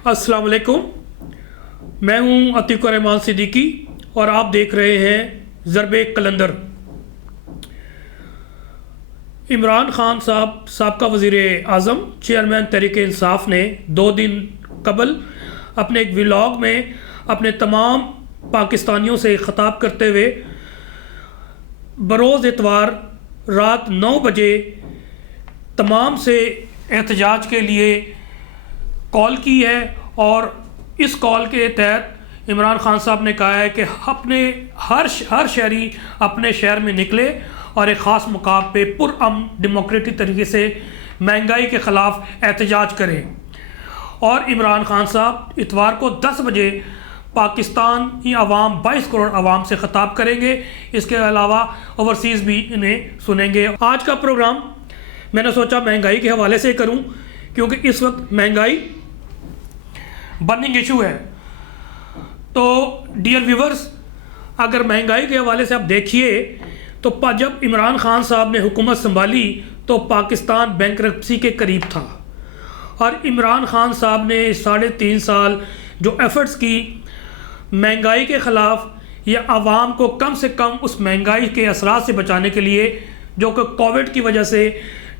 السلام علیکم، میں ہوں عتیق الرحمان صدیقی اور آپ دیکھ رہے ہیں ضرب قلندر۔ عمران خان صاحب سابقہ وزیر اعظم چیئرمین تحریک انصاف نے 2 دن قبل اپنے ایک ولاگ میں اپنے تمام پاکستانیوں سے خطاب کرتے ہوئے بروز اتوار رات 9 بجے تمام سے احتجاج کے لیے کال کی ہے، اور اس کال کے تحت عمران خان صاحب نے کہا ہے کہ اپنے ہر شہری اپنے شہر میں نکلے اور ایک خاص مقام پہ پرامن ڈیموکریٹک طریقے سے مہنگائی کے خلاف احتجاج کریں۔ اور عمران خان صاحب اتوار کو 10 بجے پاکستان کی عوام 22 کروڑ عوام سے خطاب کریں گے، اس کے علاوہ اوورسیز بھی انہیں سنیں گے۔ آج کا پروگرام میں نے سوچا مہنگائی کے حوالے سے کروں، کیونکہ اس وقت مہنگائی برننگ ایشو ہے۔ تو ڈیئر ویورز، اگر مہنگائی کے حوالے سے آپ دیکھیے تو جب عمران خان صاحب نے حکومت سنبھالی تو پاکستان بینکرپسی کے قریب تھا، اور عمران خان صاحب نے 3.5 سال جو ایفرٹس کی مہنگائی کے خلاف یا عوام کو کم سے کم اس مہنگائی کے اثرات سے بچانے کے لیے، جو کہ کووڈ کی وجہ سے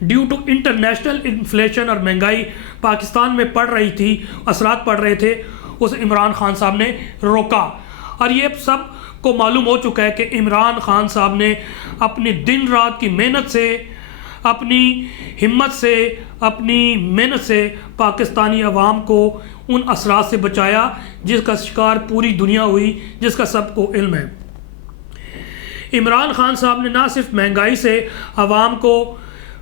ڈیو ٹو انٹرنیشنل انفلیشن اور مہنگائی پاکستان میں پڑ رہی تھی، اثرات پڑ رہے تھے، اس عمران خان صاحب نے روکا۔ اور یہ سب کو معلوم ہو چکا ہے کہ عمران خان صاحب نے اپنی دن رات کی محنت سے، اپنی ہمت سے، اپنی محنت سے پاکستانی عوام کو ان اثرات سے بچایا جس کا شکار پوری دنیا ہوئی، جس کا سب کو علم ہے۔ عمران خان صاحب نے نہ صرف مہنگائی سے عوام کو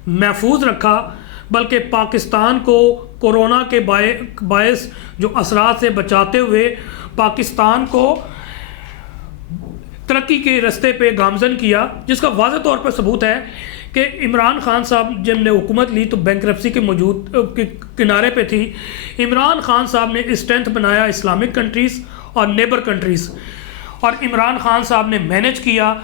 محفوظ رکھا، بلکہ پاکستان کو کورونا کے باعث جو اثرات سے بچاتے ہوئے پاکستان کو ترقی کے رستے پہ گامزن کیا، جس کا واضح طور پر ثبوت ہے کہ عمران خان صاحب جب نے حکومت لی تو بینکرپسی کے کنارے پہ تھی۔ عمران خان صاحب نے اسٹرینتھ بنایا اسلامک کنٹریز اور نیبر کنٹریز، اور عمران خان صاحب نے مینج کیا،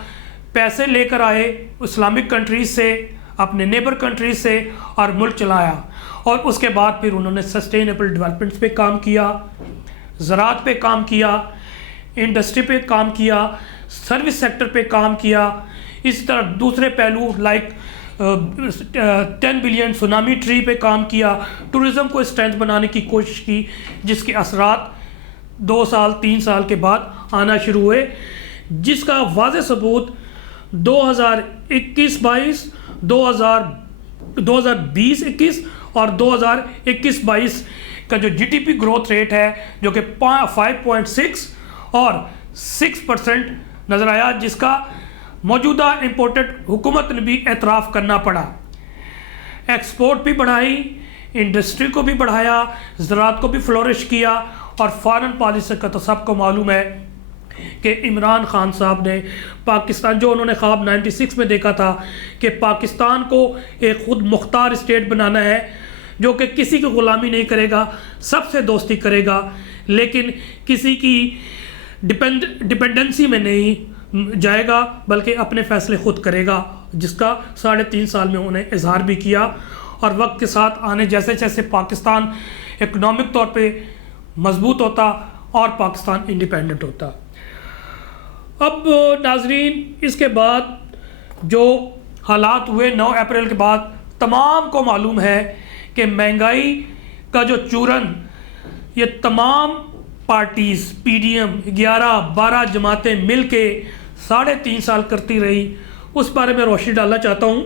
پیسے لے کر آئے اسلامک کنٹریز سے، اپنے نیبر کنٹریز سے، اور ملک چلایا۔ اور اس کے بعد پھر انہوں نے سسٹینیبل ڈیولپمنٹ پہ کام کیا، زراعت پہ کام کیا، انڈسٹری پہ کام کیا، سروس سیکٹر پہ کام کیا، اسی طرح دوسرے پہلو لائک 10 بلین سونامی ٹری پہ کام کیا، ٹورزم کو اسٹرینتھ بنانے کی کوشش کی، جس کے اثرات 2 سال 3 سال کے بعد آنا شروع ہوئے، جس کا واضح ثبوت 2021-22 2020-21 اور 2021-22 کا جو G D P growth rate ہے، جو کہ 5.6 اور 6% نظر آیا، جس کا موجودہ امپورٹڈ حکومت نے بھی اعتراف کرنا پڑا۔ ایکسپورٹ بھی بڑھائی، انڈسٹری کو بھی بڑھایا، زراعت کو بھی فلورش کیا، اور فارن پالیسی کا تو سب کو معلوم ہے کہ عمران خان صاحب نے پاکستان، جو انہوں نے خواب 96 میں دیکھا تھا کہ پاکستان کو ایک خود مختار اسٹیٹ بنانا ہے، جو کہ کسی کی غلامی نہیں کرے گا، سب سے دوستی کرے گا، لیکن کسی کی ڈیپینڈنسی میں نہیں جائے گا، بلکہ اپنے فیصلے خود کرے گا، جس کا 3.5 سال میں انہیں اظہار بھی کیا۔ اور وقت کے ساتھ آنے جیسے جیسے پاکستان اکنامک طور پہ مضبوط ہوتا اور پاکستان انڈیپینڈنٹ ہوتا۔ اب ناظرین، اس کے بعد جو حالات ہوئے 9 اپریل کے بعد، تمام کو معلوم ہے کہ مہنگائی کا جو چورن یہ تمام پارٹیز، پی ڈی ایم 11-12 جماعتیں مل کے 3.5 سال کرتی رہی، اس بارے میں روشنی ڈالنا چاہتا ہوں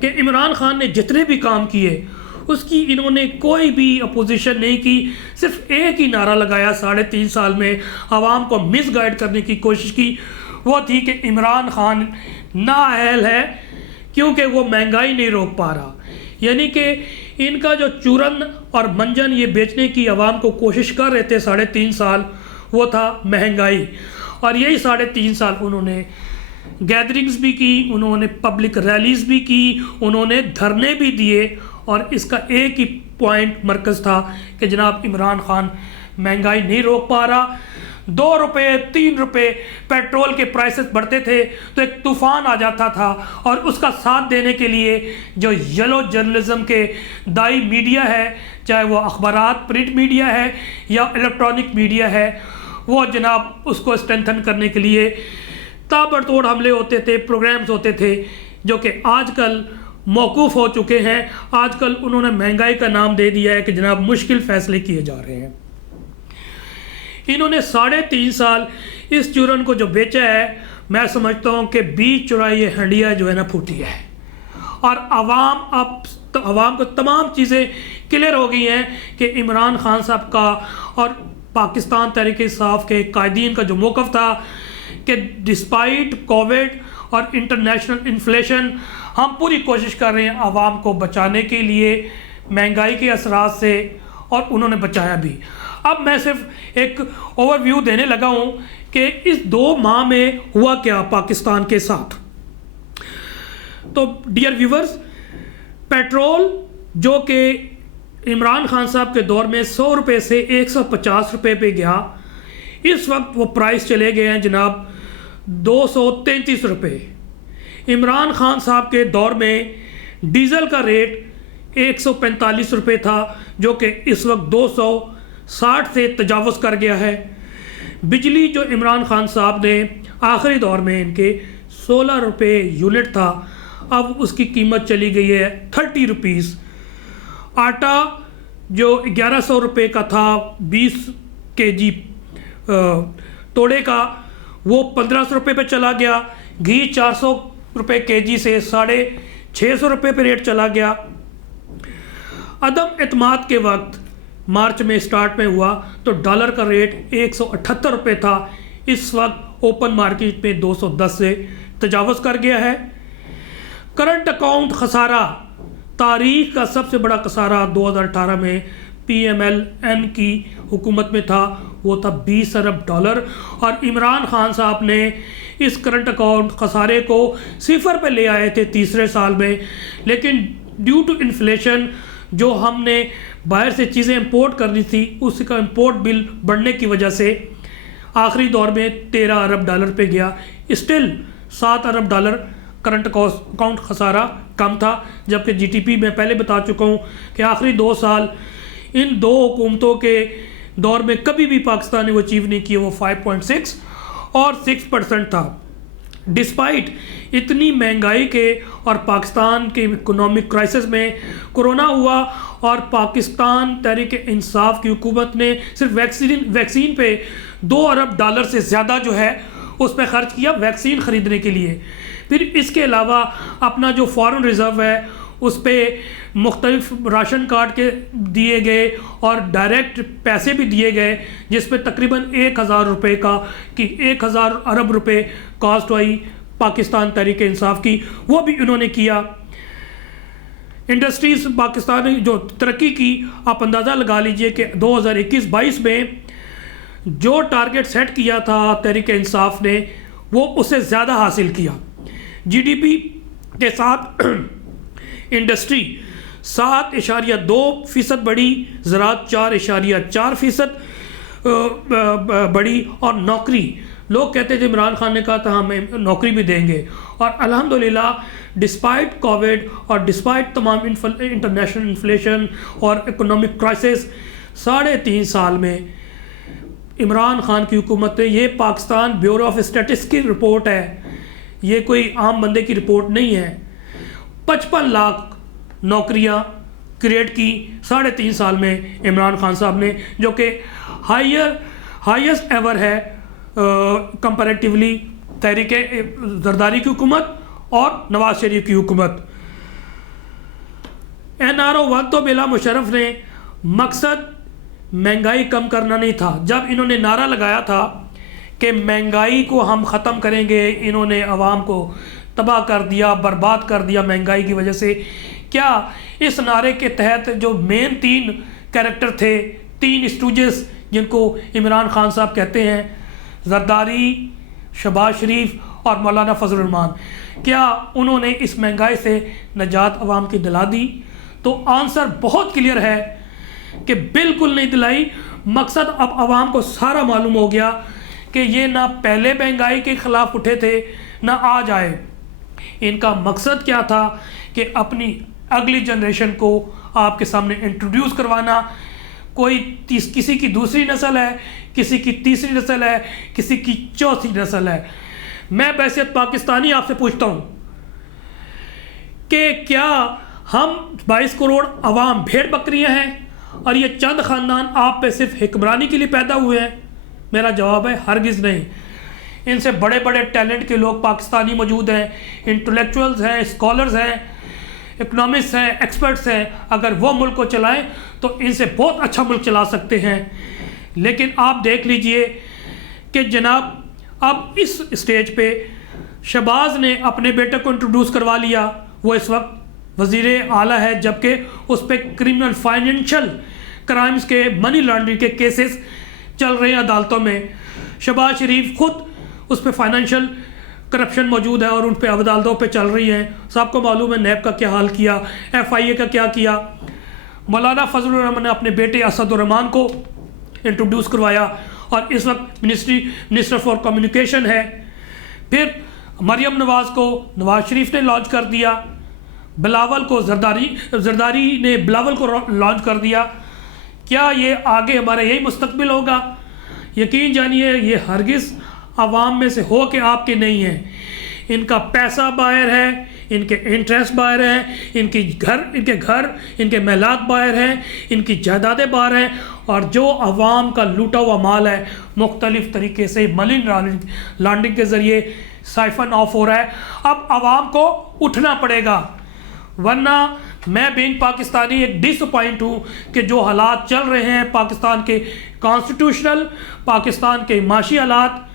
کہ عمران خان نے جتنے بھی کام کیے اس کی انہوں نے کوئی بھی اپوزیشن نہیں کی، صرف ایک ہی نعرہ لگایا 3.5 سال میں، عوام کو مس گائیڈ کرنے کی کوشش کی، وہ تھی کہ عمران خان نااہل ہے کیونکہ وہ مہنگائی نہیں روک پا رہا۔ یعنی کہ ان کا جو چورن اور منجن یہ بیچنے کی عوام کو کوشش کر رہے تھے 3.5 سال، وہ تھا مہنگائی۔ اور یہی 3.5 سال انہوں نے گیدرنگز بھی کی، انہوں نے پبلک ریلیز بھی کی، انہوں نے دھرنے بھی دیے، اور اس کا ایک ہی پوائنٹ مرکز تھا کہ جناب عمران خان مہنگائی نہیں روک پا رہا، ₹2 ₹3 پیٹرول کے پرائسز بڑھتے تھے تو ایک طوفان آ جاتا تھا، اور اس کا ساتھ دینے کے لیے جو یلو جرنلزم کے دائی میڈیا ہے، چاہے وہ اخبارات پرنٹ میڈیا ہے یا الیکٹرانک میڈیا ہے، وہ جناب اس کو اسٹرینتھن کرنے کے لیے تابڑ توڑ حملے ہوتے تھے، پروگرامز ہوتے تھے، جو کہ آج کل موقوف ہو چکے ہیں۔ آج کل انہوں نے مہنگائی کا نام دے دیا ہے کہ جناب مشکل فیصلے کیے جا رہے ہیں۔ انہوں نے 3.5 سال اس چورن کو جو بیچا ہے، میں سمجھتا ہوں کہ 20 چورائی ہنڈیا جو ہے نا پھوٹی ہے، اور عوام کو تمام چیزیں کلیئر ہو گئی ہیں کہ عمران خان صاحب کا اور پاکستان تحریک انصاف کے قائدین کا جو موقف تھا کہ ڈسپائٹ کووڈ اور انٹرنیشنل انفلیشن ہم پوری کوشش کر رہے ہیں عوام کو بچانے کے لیے مہنگائی کے اثرات سے، اور انہوں نے بچایا بھی۔ اب میں صرف ایک اوور ویو دینے لگا ہوں کہ اس 2 ماہ میں ہوا کیا پاکستان کے ساتھ۔ تو ڈیئر ویورز، پیٹرول جو کہ عمران خان صاحب کے دور میں ₹100 سے ₹150 پہ گیا، اس وقت وہ پرائس چلے گئے ہیں جناب ₹233۔ عمران خان صاحب کے دور میں ڈیزل کا ریٹ ₹145 تھا، جو کہ اس وقت 260 سے تجاوز کر گیا ہے۔ بجلی جو عمران خان صاحب نے آخری دور میں ان کے ₹16 یونٹ تھا، اب اس کی قیمت چلی گئی ہے ₹30۔ آٹا جو ₹1100 کا تھا 20 kg توڑے کا، وہ ₹1500 پہ چلا گیا۔ گھی ₹400 kg سے ₹650 پہ ریٹ چلا گیا۔ عدم اعتماد کے وقت مارچ میں سٹارٹ میں ہوا تو ڈالر کا ریٹ ₹178 تھا، اس وقت اوپن مارکیٹ میں 210 سے تجاوز کر گیا ہے۔ کرنٹ اکاؤنٹ خسارہ، تاریخ کا سب سے بڑا خسارہ 2018 میں پی ایم ایل این کی حکومت میں تھا، وہ تھا $20 ارب، اور عمران خان صاحب نے اس کرنٹ اکاؤنٹ خسارے کو 0 پہ لے آئے تھے تیسرے سال میں، لیکن ڈیو ٹو انفلیشن جو ہم نے باہر سے چیزیں امپورٹ کرنی تھی، اس کا امپورٹ بل بڑھنے کی وجہ سے آخری دور میں $13 ارب پہ گیا۔ اسٹل $7 ارب کرنٹ اکاؤنٹ خسارہ کم تھا، جبکہ جی ٹی پی میں پہلے بتا چکا ہوں کہ آخری 2 سال ان 2 حکومتوں کے دور میں کبھی بھی پاکستان نے وہ اچیو نہیں کیا، وہ 5.6 اور 6% تھا۔ ڈسپائٹ اتنی مہنگائی کے اور پاکستان کے اکنامک کرائسس میں کرونا ہوا، اور پاکستان تحریک انصاف کی حکومت نے صرف ویکسین پہ $2 ارب سے زیادہ جو ہے اس پہ خرچ کیا ویکسین خریدنے کے لیے۔ پھر اس کے علاوہ اپنا جو فارن ریزرو ہے اس پہ مختلف راشن کارڈ کے دیے گئے اور ڈائریکٹ پیسے بھی دیے گئے، جس پہ تقریباً $1000 کا کہ $1000 ارب کاسٹ آئی پاکستان تحریک انصاف کی، وہ بھی انہوں نے کیا۔ انڈسٹریز پاکستان نے جو ترقی کی، آپ اندازہ لگا لیجئے کہ 2021-22 میں جو ٹارگٹ سیٹ کیا تھا تحریک انصاف نے، وہ اس سے زیادہ حاصل کیا۔ جی ڈی پی کے ساتھ انڈسٹری 7.2% بڑھی، زراعت 4.4% بڑھی، اور نوکری، لوگ کہتے تھے عمران خان نے کہا تھا ہمیں نوکری بھی دیں گے، اور الحمدللہ ڈسپائٹ کووڈ اور ڈسپائٹ تمام انٹرنیشنل انفلیشن اور اکنامک کرائسس 3.5 سال میں عمران خان کی حکومت نے، یہ پاکستان بیورو آف اسٹیٹسٹکس کی رپورٹ ہے، یہ کوئی عام بندے کی رپورٹ نہیں ہے، 55 لاکھ نوکریاں کریٹ کی 3.5 سال میں عمران خان صاحب نے، جو کہ ہائیسٹ ایور ہے کمپیریٹیولی تحریک زرداری کی حکومت اور نواز شریف کی حکومت۔ این آر او وقت و بلا مشرف نے مقصد مہنگائی کم کرنا نہیں تھا۔ جب انہوں نے نعرہ لگایا تھا کہ مہنگائی کو ہم ختم کریں گے، انہوں نے عوام کو تباہ کر دیا، برباد کر دیا مہنگائی کی وجہ سے۔ کیا اس نعرے کے تحت جو مین 3 کیریکٹر تھے، 3 اسٹوجز جن کو عمران خان صاحب کہتے ہیں، زرداری، شہباز شریف اور مولانا فضل الرحمان، کیا انہوں نے اس مہنگائی سے نجات عوام کی دلا دی؟ تو آنسر بہت کلیئر ہے کہ بالکل نہیں دلائی۔ مقصد اب عوام کو سارا معلوم ہو گیا کہ یہ نہ پہلے مہنگائی کے خلاف اٹھے تھے نہ آج آئے۔ ان کا مقصد کیا تھا کہ اپنی اگلی جنریشن کو آپ کے سامنے انٹروڈیوس کروانا۔ کسی کی دوسری نسل ہے، کسی کی تیسری نسل ہے، کسی کی چوتھی نسل ہے۔ میں بحیثیت پاکستانی آپ سے پوچھتا ہوں کہ کیا ہم 22 کروڑ عوام بھیڑ بکریاں ہیں اور یہ چند خاندان آپ پہ صرف حکمرانی کے لیے پیدا ہوئے ہیں؟ میرا جواب ہے ہرگز نہیں۔ ان سے بڑے بڑے ٹیلنٹ کے لوگ پاکستانی موجود ہیں، انٹلیکچوئلز ہیں، اسکالرز ہیں، اکنامسٹ ہیں، ایکسپرٹس ہیں۔ اگر وہ ملک کو چلائیں تو ان سے بہت اچھا ملک چلا سکتے ہیں۔ لیکن آپ دیکھ لیجئے کہ جناب اب اس اسٹیج پہ شہباز نے اپنے بیٹے کو انٹروڈیوس کروا لیا، وہ اس وقت وزیر اعلیٰ ہے، جبکہ اس پہ کرمنل فائنینشل کرائمز کے منی لانڈرنگ کے کیسز چل رہے ہیں عدالتوں میں۔ شہباز شریف خود اس پہ فائنینشل کرپشن موجود ہے اور ان پہ عدالتوں پہ چل رہی ہیں۔ سب کو معلوم ہے نیب کا کیا حال کیا، ایف آئی اے کا کیا کیا۔ مولانا فضل الرحمان نے اپنے بیٹے اسد الرحمان کو انٹروڈیوس کروایا اور اس وقت منسٹر فار کمیونیکیشن ہے۔ پھر مریم نواز کو نواز شریف نے لانچ کر دیا، بلاول کو زرداری نے بلاول کو لانچ کر دیا۔ کیا یہ آگے ہمارا یہی مستقبل ہوگا؟ یقین جانیے یہ ہرگز عوام میں سے ہو کے آپ کے نہیں ہیں۔ ان کا پیسہ باہر ہے، ان کے انٹرسٹ باہر ہیں، ان کے گھر ان کے محلات باہر ہیں، ان کی جائیدادیں باہر ہیں، اور جو عوام کا لوٹا ہوا مال ہے مختلف طریقے سے منی لانڈرنگ کے ذریعے سائفن آف ہو رہا ہے۔ اب عوام کو اٹھنا پڑے گا، ورنہ میں بین پاکستانی ایک ڈس اپوائنٹ ہوں کہ جو حالات چل رہے ہیں پاکستان کے کانسٹیٹیوشنل، پاکستان کے معاشی حالات،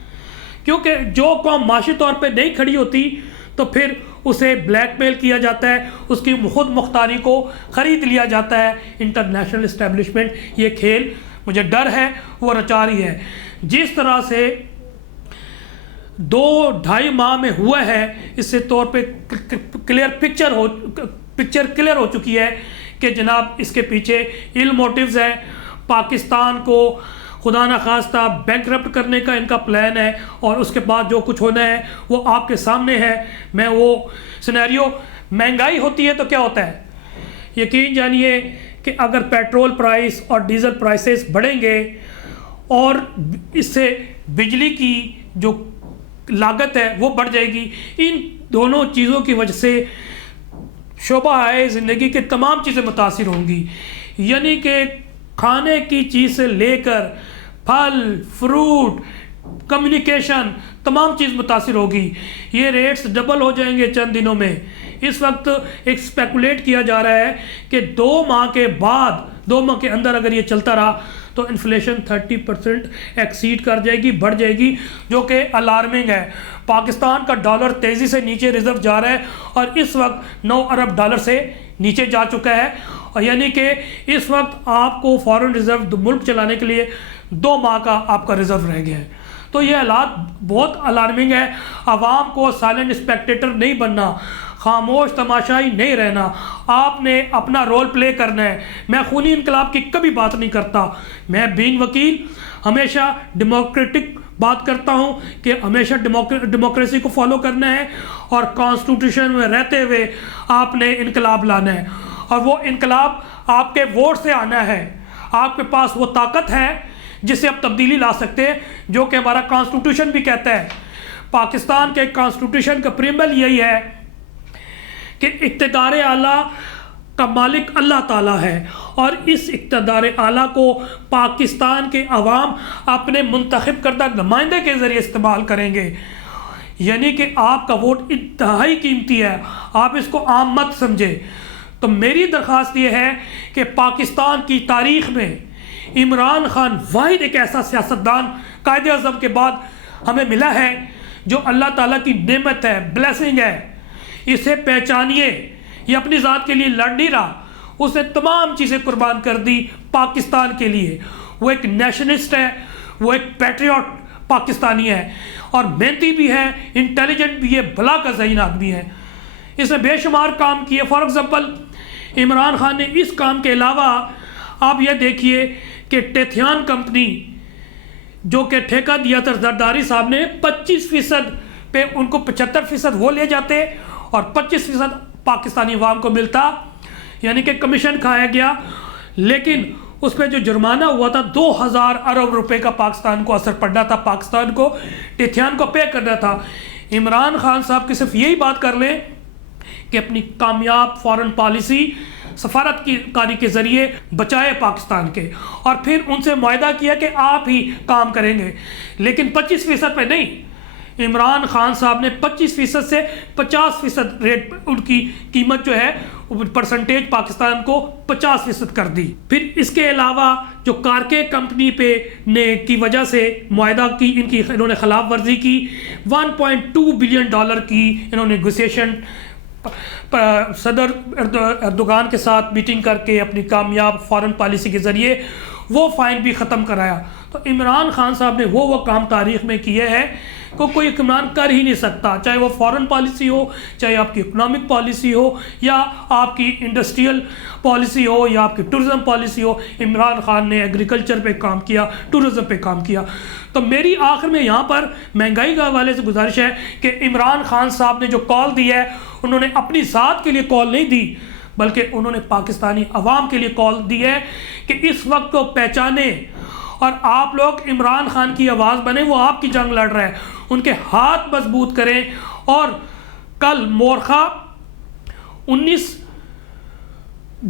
کیونکہ جو قوم معاشی طور پہ نہیں کھڑی ہوتی تو پھر اسے بلیک میل کیا جاتا ہے، اس کی خود مختاری کو خرید لیا جاتا ہے۔ انٹرنیشنل اسٹیبلشمنٹ یہ کھیل مجھے ڈر ہے وہ رچا رہی ہے۔ جس طرح سے 2-2.5 ماہ میں ہوا ہے، اس سے طور پہ پکچر کلیئر ہو چکی ہے کہ جناب اس کے پیچھے ایل موٹیوز ہے۔ پاکستان کو خدا نخواستہ بینکرپٹ کرنے کا ان کا پلان ہے، اور اس کے بعد جو کچھ ہونا ہے وہ آپ کے سامنے ہے۔ میں وہ سینیریو، مہنگائی ہوتی ہے تو کیا ہوتا ہے؟ یقین جانیے کہ اگر پیٹرول پرائس اور ڈیزل پرائسز بڑھیں گے اور اس سے بجلی کی جو لاگت ہے وہ بڑھ جائے گی، ان دونوں چیزوں کی وجہ سے شعبہ ہے زندگی کے تمام چیزیں متاثر ہوں گی۔ یعنی کہ کھانے کی چیز سے لے کر پھل، فروٹ، کمیونیکیشن، تمام چیز متاثر ہوگی۔ یہ ریٹس ڈبل ہو جائیں گے چند دنوں میں۔ اس وقت ایک اسپیکولیٹ کیا جا رہا ہے کہ 2 ماہ کے بعد، 2 ماہ کے اندر اگر یہ چلتا رہا تو انفلیشن 30% ایکسیڈ کر جائے گی، بڑھ جائے گی، جو کہ الارمنگ ہے۔ پاکستان کا ڈالر تیزی سے نیچے ریزرو جا رہا ہے اور اس وقت 9 ارب ڈالر سے نیچے جا چکا ہے، اور یعنی کہ اس وقت آپ کو فارن ریزرو ملک چلانے کے لیے 2 ماہ کا آپ کا ریزرو رہ گیا ہے۔ تو یہ حالات بہت الارمنگ ہے۔ عوام کو سائلنٹ اسپیکٹیٹر نہیں بننا، خاموش تماشائی نہیں رہنا، آپ نے اپنا رول پلے کرنا ہے۔ میں خونی انقلاب کی کبھی بات نہیں کرتا، میں بین وکیل ہمیشہ ڈیموکریٹک بات کرتا ہوں کہ ہمیشہ ڈیموکریسی کو فالو کرنا ہے اور کانسٹیٹیوشن میں رہتے ہوئے آپ نے انقلاب لانا ہے، اور وہ انقلاب آپ کے ووٹ سے آنا ہے۔ آپ کے پاس وہ طاقت ہے جس سے آپ تبدیلی لا سکتے ہیں، جو کہ ہمارا کانسٹیٹیوشن بھی کہتا ہے۔ پاکستان کے کانسٹیٹیوشن کا پریمبل یہی ہے کہ اقتدار اعلیٰ کا مالک اللہ تعالیٰ ہے، اور اس اقتدار اعلیٰ کو پاکستان کے عوام اپنے منتخب کردہ نمائندے کے ذریعے استعمال کریں گے۔ یعنی کہ آپ کا ووٹ انتہائی قیمتی ہے، آپ اس کو عام مت سمجھے۔ تو میری درخواست یہ ہے کہ پاکستان کی تاریخ میں عمران خان واحد ایک ایسا سیاستدان قائد اعظم کے بعد ہمیں ملا ہے جو اللہ تعالیٰ کی نعمت ہے، بلیسنگ ہے، اسے پہچانیے۔ یہ اپنی ذات کے لیے لڑ نہیں رہا، اس نے تمام چیزیں قربان کر دی پاکستان کے لیے۔ وہ ایک نیشنلسٹ ہے، وہ ایک پیٹریوٹ پاکستانی ہے، اور محنتی بھی ہے، انٹیلیجنٹ بھی ہے، بھلا کا ذہین آدمی ہے۔ اس نے بے شمار کام کیے۔ فار ایگزامپل عمران خان نے اس کام کے علاوہ آپ یہ دیکھیے کہ ٹیتھیان کمپنی جو کہ ٹھیکہ دیا تھا زرداری صاحب نے 25% پہ ان کو 75% وہ لے جاتے اور 25% پاکستانی عوام کو ملتا، یعنی کہ کمیشن کھایا گیا. لیکن اس پہ جو جرمانہ ہوا تھا 2000 ارب روپے کا پاکستان کو اثر پڑنا تھا، پاکستان کو ٹیتھیان کو پے کرنا تھا. عمران خان صاحب کی صرف یہی بات کر لیں کہ اپنی کامیاب فارن پالیسی سفارت کی کاری کے ذریعے بچائے پاکستان کے، اور پھر ان سے معاہدہ کیا کہ آپ ہی کام کریں گے، لیکن 25% پہ نہیں. عمران خان صاحب نے 25% سے 50% ریٹ ان کی قیمت جو ہے پرسنٹیج پاکستان کو 50% کر دی. پھر اس کے علاوہ جو کارکے کمپنی پہ نے کی وجہ سے معاہدہ کی انہوں نے خلاف ورزی کی، $1.2 بلین کی انہوں نے نیگوسیشن صدر اردوغان کے ساتھ میٹنگ کر کے اپنی کامیاب فارن پالیسی کے ذریعے وہ فائن بھی ختم کرایا. تو عمران خان صاحب نے وہ کام تاریخ میں کیے ہیں کہ کوئی حکمران کر ہی نہیں سکتا، چاہے وہ فارن پالیسی ہو، چاہے آپ کی اکنامک پالیسی ہو، یا آپ کی انڈسٹریل پالیسی ہو، یا آپ کی ٹورزم پالیسی ہو. عمران خان نے ایگریکلچر پہ کام کیا، ٹورزم پہ کام کیا. تو میری آخر میں یہاں پر مہنگائی کے حوالے سے گزارش ہے کہ عمران خان صاحب نے جو کال دی ہے، انہوں نے اپنی ذات کے لیے کال نہیں دی، بلکہ انہوں نے پاکستانی عوام کے لیے کال دی ہے کہ اس وقت کو پہچانے اور آپ لوگ عمران خان کی آواز بنے. وہ آپ کی جنگ لڑ رہے ہیں، ان کے ہاتھ مضبوط کریں. اور کل مورخہ 19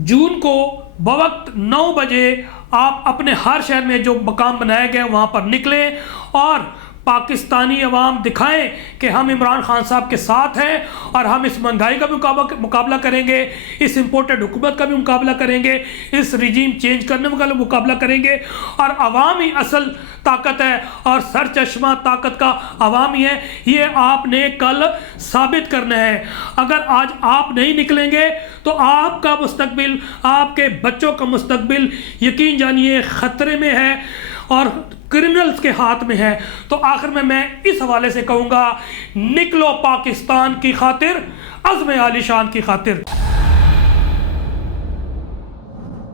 جون کو بوقت 9 بجے آپ اپنے ہر شہر میں جو مقام بنائے گئے وہاں پر نکلیں اور پاکستانی عوام دکھائیں کہ ہم عمران خان صاحب کے ساتھ ہیں، اور ہم اس مہنگائی کا بھی مقابلہ کریں گے، اس امپورٹڈ حکومت کا بھی مقابلہ کریں گے، اس رجیم چینج کرنے کا مقابلہ کریں گے. اور عوام ہی اصل طاقت ہے اور سر چشمہ طاقت کا عوام ہی ہے. یہ آپ نے کل ثابت کرنا ہے. اگر آج آپ نہیں نکلیں گے تو آپ کا مستقبل، آپ کے بچوں کا مستقبل یقین جانیے خطرے میں ہے اور کرمنلز کے ہاتھ میں ہے. تو آخر میں اس حوالے سے کہوں گا، نکلو پاکستان کی خاطر، عزم عالی شان کی خاطر.